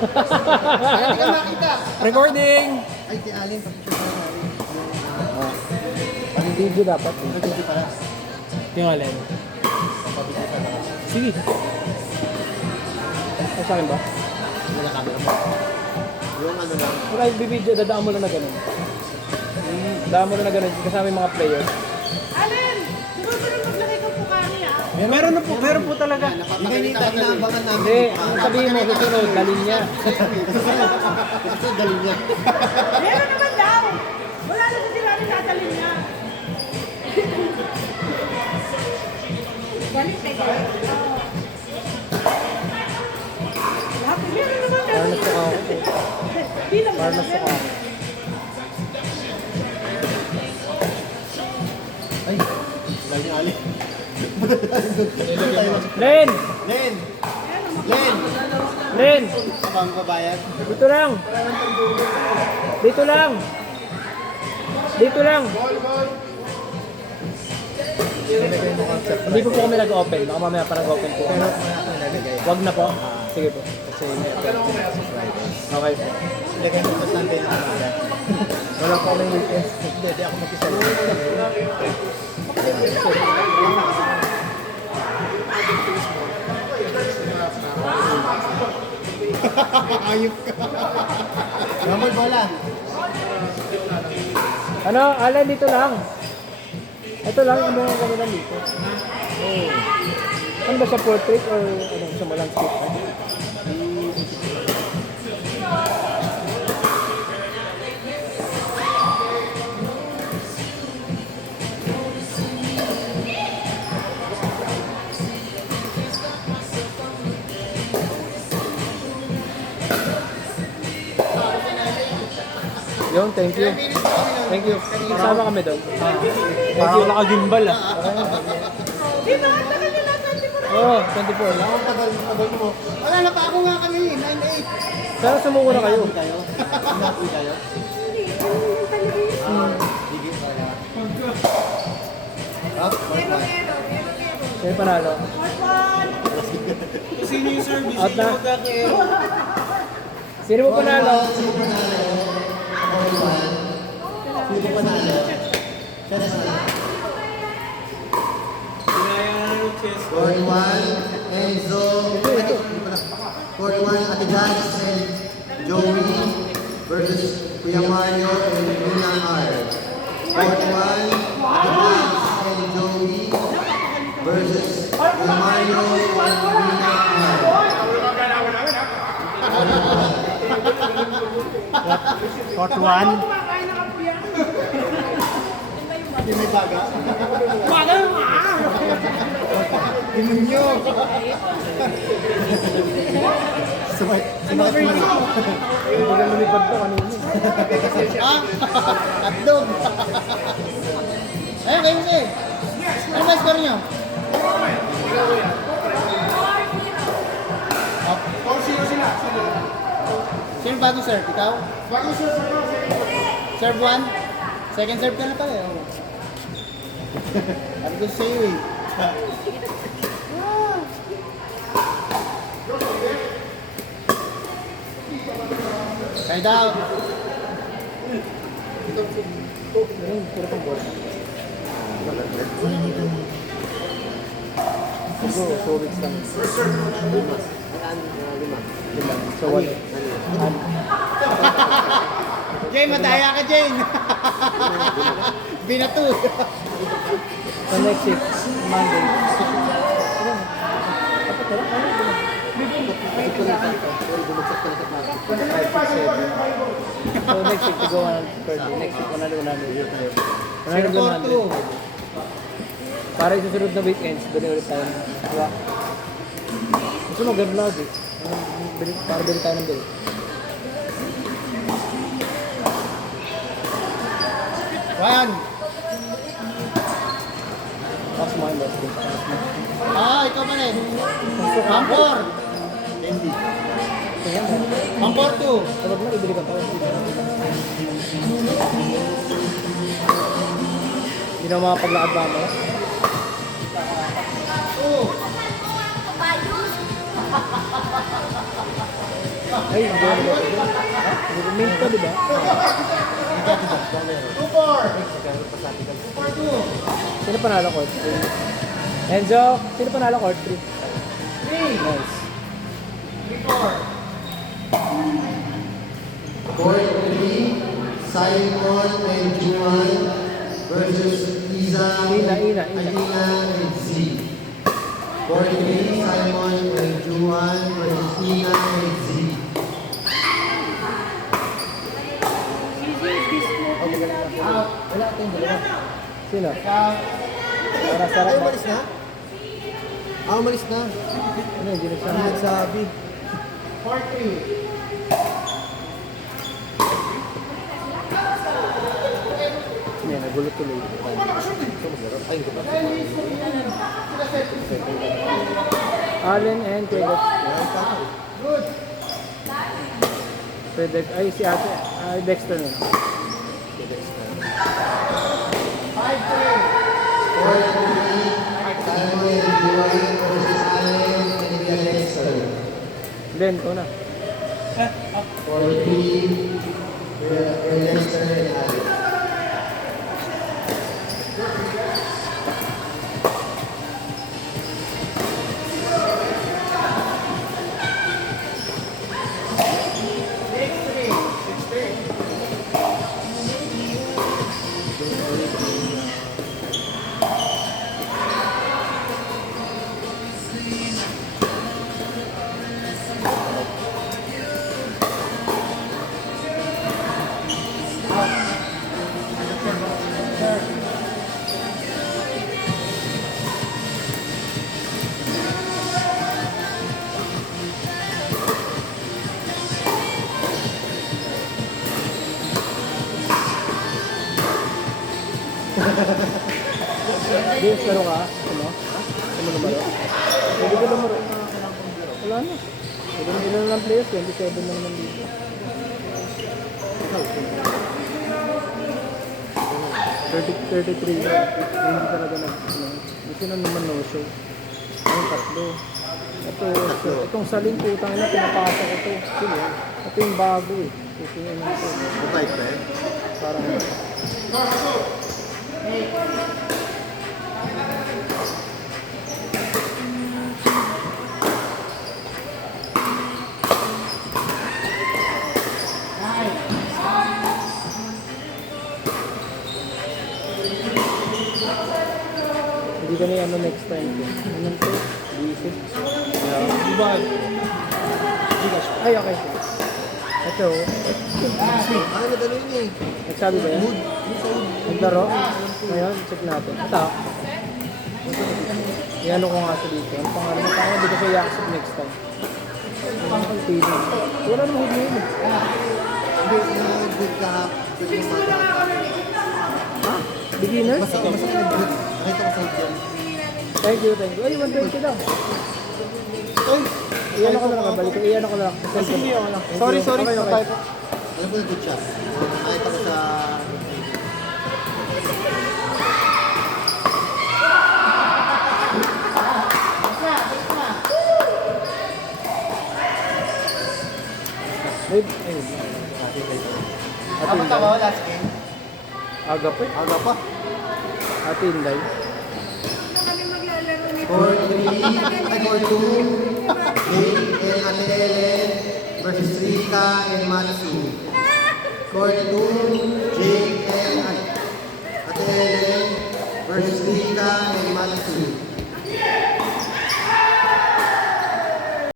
Hindi ka makita. Recording! Ay, di Alin, pag-picture pa namin. Pag-video dapat. Pag-picture para. Tingalen. Sige. Ay, sa akin ba? Wala camera mo. Yung ano lang. Wala yung video, dadaan mo lang na ganun. Dadaan mo lang na ganun, kasama yung mga player. Alin! Susunod maglagay ko po kami ah. Meron po talaga. Napakita na abangan namin. Hindi, ang sabihin mo, susunod, dalhin niya. Ito, dali niya. Meron naman daw! Wala na sa sila rin natalin niya. Galit na galit. Meron naman Para meron. nasa ako. Bilang Para na nasa ako. Ay, lagi ni Alin. Len! Len! Len! Len! Abang babayad. Dito lang! Dito lang! Dito lang! Hindi po kami nag-open. Baka mamaya pa nag-open po. Wag na po. Sige po. Kasi may Okay po. ilagay mo sa Sunday na umaga. Wala po kami weekend. Hindi ako mag-isa. Ayop ka. Ramon bola. Ano? Alan, dito lang. Ito lang, yung mga kami lang dito. Ano ba siya, portrait or ano, siya mo landscape? Yun, thank you. Thank you. Kasama kami doon. Thank you. Naka-gimbal ah. Di ba? Tagal nila 24 Oo, 24 lang. Ang tagal mo. Wala na pa ako nga kami. 9-8. Sana sumuko na kayo. Kayo? Inapoy kayo? Higit wala. Up? Sino panalo? Sino yung service? Out na. Sino mo panalo? Sino pa nalo? Court 1, Enzo. Court 1, Ate Janice and Joey versus Kuya Mario and Luna R. Court 1, Ate Janice and Joey versus Kuya Mario and Luna R. Court 1. Hindi may baga. Baga nga! Demonyo! Smart. Smart man. Hindi ka lumipad pa kanina. Ah! Hotdog! Ayun kayo kasi. Ano ba score nyo? Sino bago serve? Ikaw? Bago serve. Serve 1? Second serve ka na pala eh. Oh. Ano gusto sa'yo eh? Side out. Ayun, puro pang bola. Go, 2 weeks lang. Lima. So, wala. Jay, madaya ka, Jane! Binato! So, next week, Monday. So, next week, to go on Thursday. Next week, 100. Para yung susunod na weekends, doon ulit tayo. Diba? Gusto mo, ganun lang eh. Para bili tayo ng bili. Ryan! Pass mo ang boss. Ah, ikaw pa rin. Pampor! Hindi. Pampor 2. Kapag na, ibili ka pa. Hindi na makapaglakad ba mo? Ay, hindi na ba? May pa, di ba? Sino panalo court 3? Enzo, sino panalo court 3? Nice. Court 3, Simon and Juan versus Ina. Alina and Z. Court 3, Simon and Juan versus Ina and Z. Wala tayong dalawa. Sino? Para Ay, sarap ba? umalis na? Umalis na. Ano, hindi Ano nagsabi. nagsabi? Court 3. Hindi, nagulo tuloy. Ay, hindi ba? Allen and Quebec. Good. Quebec, ay si ate, ay Dexter na. 5-3. Court 3, Simon and Juan versus Allen and Dexter. Then, ito na. Court 3, Dexter and Allen. Yes, laro ka? Ano? Ano lumaro? Pwede ko lumaro. Wala na. Pwede na ilan lang players, 27 na naman dito. 33 na. Hindi talaga na. Kasi na naman no show. Ayun, tatlo. Itong saling putang na pinapasa ko to. Sino yan? Ito yung bago eh. Ito yung ito. Mabait ba eh? Parang hindi ka na ano next time ko. Ano to? Busy. Diba? Ay, okay. Ito. Ano madalo yun eh? Nagsabi ba yan? Naglaro? Ngayon, check natin. Ito. Iano ko nga sa dito. Ang pangalan mo tayo, hindi ko siya i-accept next time. Ang feeling. Wala namang huli yun eh. Hindi, good ka ha. Good yung mga Ha? Beginners? Basta nag-good. Nakita ko sa dyan. Thank you. Ay, 120 lang. Iyan ako na lang, balik ko. Iyan ako na lang. Sige, ako lang. Sorry. Okay. Alam ko na good siya. Nakita ko sa... Wait, ayun. Dapat ako, last game. Aga pa eh. Aga pa. Ate Inday. Kami maglalaro nito. Court 3, ay Court 2, Jake and Ate Ellen versus Rika and Matsu. Court 2, Jake and Ate Ellen versus Rika and Matsu.